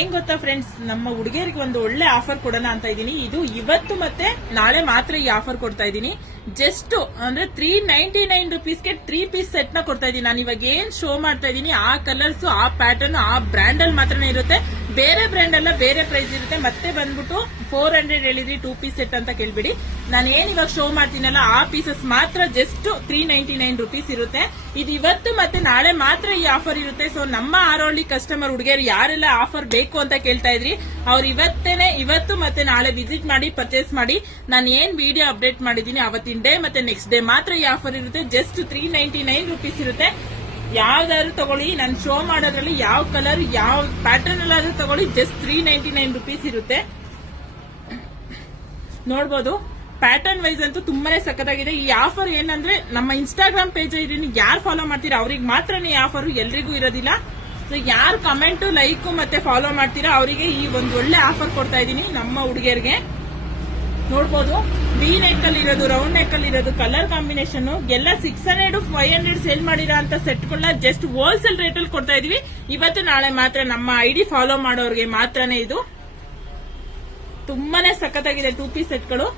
ಏನ್ ಗೊತ್ತಾ ಫ್ರೆಂಡ್ಸ್, ನಮ್ಮ ಹುಡುಗಿಯರಿಗೆ ಒಂದು ಒಳ್ಳೆ ಆಫರ್ ಕೊಡೋಣ ಅಂತ ಇದೀನಿ. ಇದು ಇವತ್ತು ಮತ್ತೆ ನಾಳೆ ಮಾತ್ರ ಈ ಆಫರ್ ಕೊಡ್ತಾ ಇದೀನಿ. ಜಸ್ಟ್ ಅಂದ್ರೆ 399 ರುಪೀಸ್ಗೆ 3 ಪೀಸ್ ಸೆಟ್ ನ ಕೊಡ್ತಾ ಇದೀನಿ. ನಾನು ಇವಾಗ ಏನ್ ಶೋ ಮಾಡ್ತಾ ಇದೀನಿ ಆ ಕಲರ್ಸ್, ಆ ಪ್ಯಾಟರ್ನ್, ಆ ಬ್ರ್ಯಾಂಡ್ ಅಲ್ಲಿ ಮಾತ್ರನೇ ಇರುತ್ತೆ. ಬೇರೆ ಬ್ರ್ಯಾಂಡ್ ಎಲ್ಲ ಬೇರೆ ಪ್ರೈಸ್ ಇರುತ್ತೆ. ಮತ್ತೆ ಬಂದ್ಬಿಟ್ಟು 400 ಹೇಳಿದ್ರಿ 2 ಪೀಸ್ ಸೆಟ್ ಅಂತ ಕೇಳ್ಬಿಡಿ. ನಾನು ಏನ್ ಇವಾಗ ಶೋ ಮಾಡ್ತೀನಲ್ಲ ಆ ಪೀಸಸ್ ಮಾತ್ರ ಜಸ್ಟ್ 399 ರುಪೀಸ್ ಇರುತ್ತೆ. ಇದು ಇವತ್ತು ಮತ್ತೆ ನಾಳೆ ಮಾತ್ರ ಈ ಆಫರ್ ಇರುತ್ತೆ. ಸೊ ನಮ್ಮ ಆರೋಳಿ ಕಸ್ಟಮರ್ ಹುಡುಗಿಯರು ಯಾರೆಲ್ಲ ಆಫರ್ ಬೇಕು ಅಂತ ಕೇಳ್ತಾ ಇದ್ರಿ, ಅವ್ರು ಇವತ್ತು ಮತ್ತೆ ನಾಳೆ ವಿಸಿಟ್ ಮಾಡಿ ಪರ್ಚೇಸ್ ಮಾಡಿ. ನಾನು ಏನ್ ವಿಡಿಯೋ ಅಪ್ಡೇಟ್ ಮಾಡಿದೀನಿ ಅವತ್ತಿನ ಡೇ ಮತ್ತೆ ನೆಕ್ಸ್ಟ್ ಡೇ ಮಾತ್ರ ಈ ಆಫರ್ ಇರುತ್ತೆ. ಜಸ್ಟ್ 399 ರುಪೀಸ್ ಇರುತ್ತೆ. ಯಾವ್ದಾದ್ರು ತಗೊಳ್ಳಿ, ನಾನು ಶೋ ಮಾಡೋದ್ರಲ್ಲಿ ಯಾವ ಕಲರ್ ಯಾವ ಪ್ಯಾಟರ್ನ್ ಎಲ್ಲಾದ್ರೂ ತಗೊಳ್ಳಿ, ಜಸ್ಟ್ 399 ರುಪೀಸ್ ಇರುತ್ತೆ. ನೋಡ್ಬೋದು, ಪ್ಯಾಟರ್ನ್ ವೈಸ್ ಅಂತೂ ತುಂಬಾನೇ ಸಖತ್ತಾಗಿದೆ. ಈ ಆಫರ್ ಏನಂದ್ರೆ ನಮ್ಮ ಇನ್ಸ್ಟಾಗ್ರಾಮ್ ಪೇಜ್ ಯಾರು ಫಾಲೋ ಮಾಡ್ತೀರಾ ಅವ್ರಿಗೆ ಮಾತ್ರನೇ ಈ ಆಫರ್, ಎಲ್ರಿಗೂ ಇರೋದಿಲ್ಲ. ಸೊ ಯಾರು ಕಮೆಂಟ್, ಲೈಕ್ ಮತ್ತೆ ಫಾಲೋ ಮಾಡ್ತೀರಾ ಅವರಿಗೆ ಈ ಒಂದು ಒಳ್ಳೆ ಆಫರ್ ಕೊಡ್ತಾ ಇದೀನಿ ನಮ್ಮ ಹುಡುಗಿಯರಿಗೆ. ನೋಡ್ಬೋದು, ವಿ ನೆಕ್ ಅಲ್ಲಿ ಇರೋದು, ರೌಂಡ್ ನೆಕ್ ಅಲ್ಲಿ ಇರೋದು, ಕಲರ್ ಕಾಂಬಿನೇಷನ್ ಎಲ್ಲ 600 500 ಸೇಲ್ ಮಾಡಿರೋ ಅಂತ ಸೆಟ್ಗಳನ್ನ ಜಸ್ಟ್ ಹೋಲ್ಸೇಲ್ ರೇಟ್ ಅಲ್ಲಿ ಕೊಡ್ತಾ ಇದೀವಿ. ಇವತ್ತು ನಾಳೆ ಮಾತ್ರ ನಮ್ಮ ಐಡಿ ಫಾಲೋ ಮಾಡೋರಿಗೆ ಮಾತ್ರನೇ ಇದು. ತುಂಬಾನೇ ಸಖತ್ತಾಗಿದೆ 2 ಪೀಸ್ ಸೆಟ್ಗಳು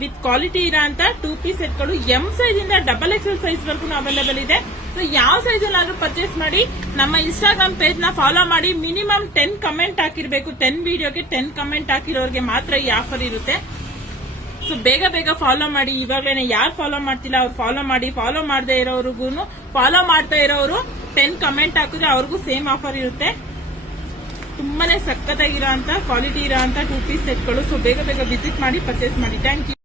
ವಿತ್ ಕ್ವಾಲಿಟಿ ಇರೋ ಅಂತ 2 ಪೀಸ್ ಸೆಟ್ಗಳು. ಎಂ ಸೈಜ್ ಇಂದ XXL ಸೈಜ್ ವರ್ಗು ಅವೈಲೇಬಲ್ ಇದೆ. ಸೊ ಯಾವ ಸೈಜ್ ಅಲ್ಲಾದ್ರೂ ಪರ್ಚೇಸ್ ಮಾಡಿ. ನಮ್ಮ ಇನ್ಸ್ಟಾಗ್ರಾಮ್ ಪೇಜ್ ನ ಫಾಲೋ ಮಾಡಿ. ಮಿನಿಮಮ್ 10 ಕಮೆಂಟ್ ಹಾಕಿರ್ಬೇಕು. 10 ವಿಡಿಯೋಗೆ 10 ಕಮೆಂಟ್ ಹಾಕಿರೋರಿಗೆ ಮಾತ್ರ ಈ ಆಫರ್ ಇರುತ್ತೆ. ಸೊ ಬೇಗ ಫಾಲೋ ಮಾಡಿ. ಇವಾಗಲೇ ಯಾರು ಫಾಲೋ ಮಾಡ್ತಿಲ್ಲ ಅವ್ರು ಫಾಲೋ ಮಾಡಿ. ಫಾಲೋ ಮಾಡದೇ ಇರೋರ್ಗು ಫಾಲೋ ಮಾಡ್ತಾ ಇರೋರು 10 ಕಮೆಂಟ್ ಹಾಕಿದ್ರೆ ಅವ್ರಿಗೂ ಸೇಮ್ ಆಫರ್ ಇರುತ್ತೆ. ತುಂಬಾನೇ ಸಖತ್ತಾಗಿರೋ ಅಂತ ಕ್ವಾಲಿಟಿ ಇರೋ ಅಂತ 2 ಪೀಸ್ ಸೆಟ್ಗಳು. ಸೊ ಬೇಗ ವಿಸಿಟ್ ಮಾಡಿ ಪರ್ಚೇಸ್ ಮಾಡಿ. Thank you.